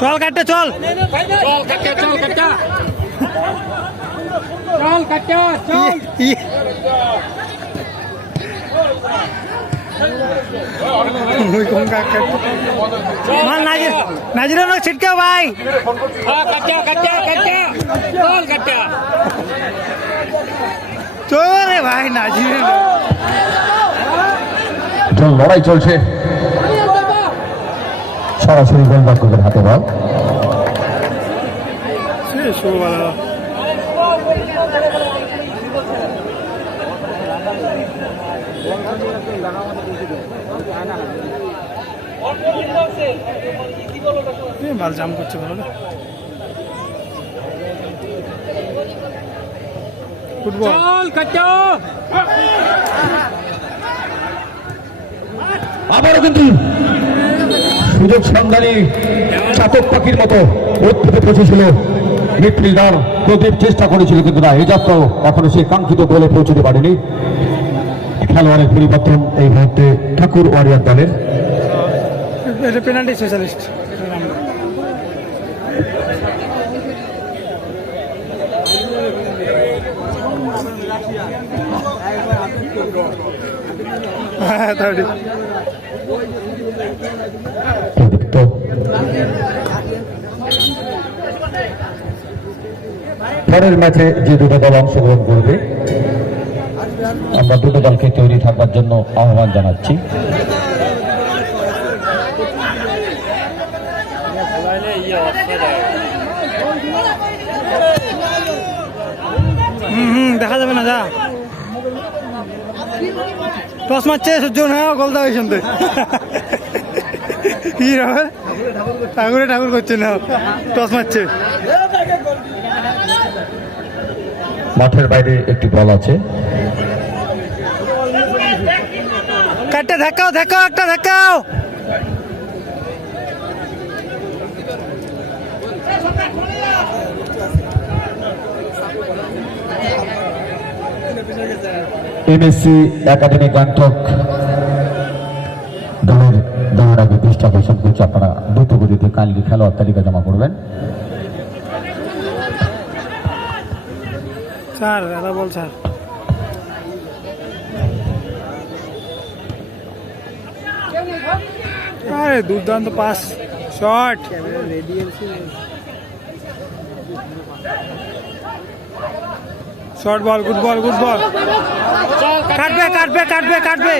চল কাটতে চল। চল কাটটা চল কাটটা। চল চল। কাটতে মাল নাজির নাজির না ছিটকাও ভাই। চল রে ভাই নাজির চল লড়াই চলছে। সরাসরি গোলবাক্ষকের হাতে বল। ভালো জাম করছে ভালো রে। ফুটবল। আবারও কিন্তু সুযোগ সন্ধানী চাতক পাখির মতো উদ্ভিদে বসেছিল মিডফিল্ডার প্রদীপ চেষ্টা করেছিল কিন্তু না, এই যাত্রা এখনও সেই কাঙ্ক্ষিত বলে পৌঁছতে পারেনি। খেলোয়াড়ের পরিবর্তন এই মুহূর্তে ঠাকুর ওয়ারিয়ার দলের। পেনাল্টি স্পেশালিস্ট হ্যাঁ পরের ম্যাচে যে দুটো দল অংশগ্রহণ করবে, আমরা দুটো দলকে তৈরি থাকবার জন্য আহ্বান জানাচ্ছি। হুম, দেখা যাবে না, যা। টস মারছে সূর্য না গোল দেওয়া শুনতে কি রে ঠাকুরে ঠাকুর করছে না টস মারছে। মাঠের বাইরে একটি বল আছে। কাটতে ধাক্কাও ধাক্কাও একটা ধাক্কাও। এমএসসি একাডেমি গ্যাংটক দলের দেওয়ার আগে পৃষ্ঠা আকর্ষণ করছে আপনারা দ্রুত গতিতে কালকে খেলোয়াড় তালিকা জমা করবেন। স্যার, দাদা বল, স্যার। আরে, দুর্দান্ত pass, shot. Short ball good ball good ball. কাটবে কাটবে কাটবে কাটবে।